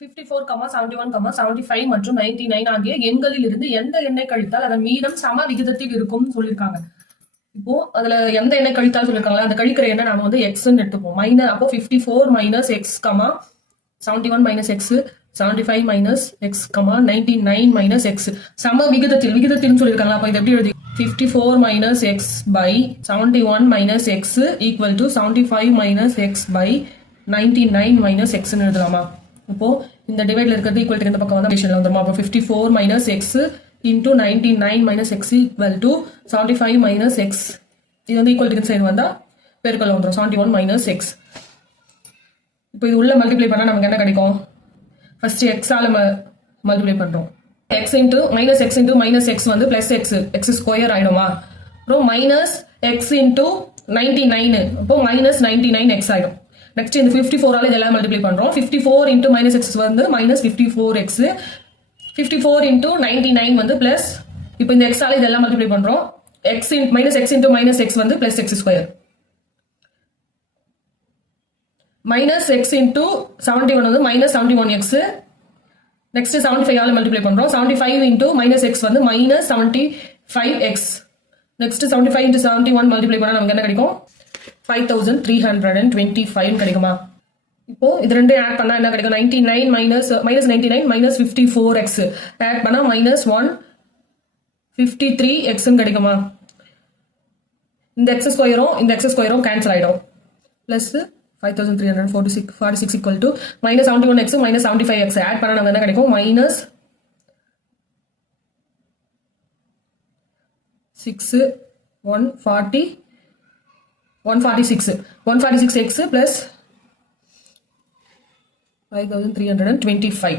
54, 71, 75 மற்றும் 99 ஆகிய எண்களில் இருந்து எந்த எண்ணை கழித்தால் அதன் மீதம் சம விகிதத்தில் இருக்கும் சொல்லியிருக்காங்க. இப்போ அதுல எந்த எண்ணை கழித்தால் சொல்லியிருக்காங்களா, அந்த கழிக்கிற எண்ணை நாம வந்து எக்ஸ்ன்னு எடுத்துப்போம். அப்போ 54 minus X, 71 minus X, 75 minus X, 99 minus X சம விகிதத்தில் சொல்லியிருக்காங்களா. அப்ப இது எப்படி எழுதி 54 minus x by 71 minus x equal to 75 minus x by 99 minus x ன்னு எழுதலாமா. இப்போ இந்த டிவைட்ல இருக்கிறது ஈக்குவல் டு இந்த பக்கம் வந்து டிவிஷன்ல வந்துருமா. அப்போ 54 minus x into 99 minus x equal to 75 minus x. இது வந்து ஈக்குவல் டு இந்த சைடு வந்தா பெருக்கல் வந்துரும் 71 minus x. இப்போ இது உள்ள மல்டிப்ளை பண்ணா நமக்கு என்ன கிடைக்கும்? ஃபர்ஸ்ட் x ஆல மல்டிப்ளை பண்றோம். x into minus x வந்து plus x ஸ்கொயர் ஆயிடுமா. அப்புறம் minus x into 99 அப்போ minus 99x ஆயிடும். நெக்ஸ்ட் இந்த 54 ஆல இதெல்லாம் மல்டிப்ளை பண்றோம். 54 into minus x வந்து minus 54x, 54 into 99 வந்து plus, இப்போ இந்த x ஆல இதெல்லாம் மல்டிப்ளை பண்றோம். minus x வந்து plus x square, minus x into 71 வந்து minus 71x. நெக்ஸ்ட் 75 ஆல மல்டிப்ளை பண்றோம். 75 into minus x வந்து minus 75x. Next 75 into 71 multiply பண்ணா நமக்கு என்ன கிடைக்கும்? 5325 கிடைக்குமா. இப்போ இது ரெண்டும் ஆட் பண்ணா என்ன கிடைக்கும்? 99 minus 99 minus 54x ஆட் பண்ணா minus 153x கிடைக்குமா. இந்த x ஸ்கொயரும் கேன்சல் ஆயிடும். Plus 5346 equal to minus 71x minus 75x add பண்ணா நமக்கு என்ன கிடைக்கும்? minus 146x plus 5325.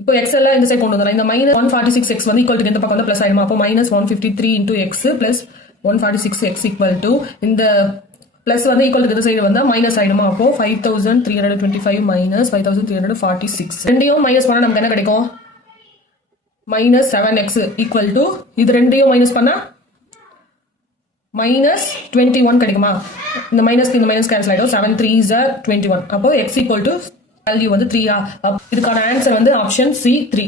இப்போ x எல்லாம் இந்த சைடு கொண்டு வரலாம். இந்த minus 146x வந்து equal to இந்த பக்கம் வந்து plus ஆயிடுமா. அப்போ minus 153 into x plus 146x equal to இந்த பிளஸ் வந்து ஈக்குவல் டு இந்த சைடு வந்தா மைனஸ் ஆயிடுமா. அப்போ 5325 மைனஸ் 5346 ரெண்டையும் மைனஸ் பண்ணா நமக்கு என்ன கிடைக்கும்? minus 7x equal to இது ரெண்டையும் மைனஸ் பண்ணா minus 21 கிடைக்குமா. இந்த மைனஸ் கேன்சல் ஆயிடும். 7 3s are 21. அப்போ x equal to வேல்யூ வந்து 3. இதுக்கான ஆன்சர் வந்து ஆப்ஷன் C 3.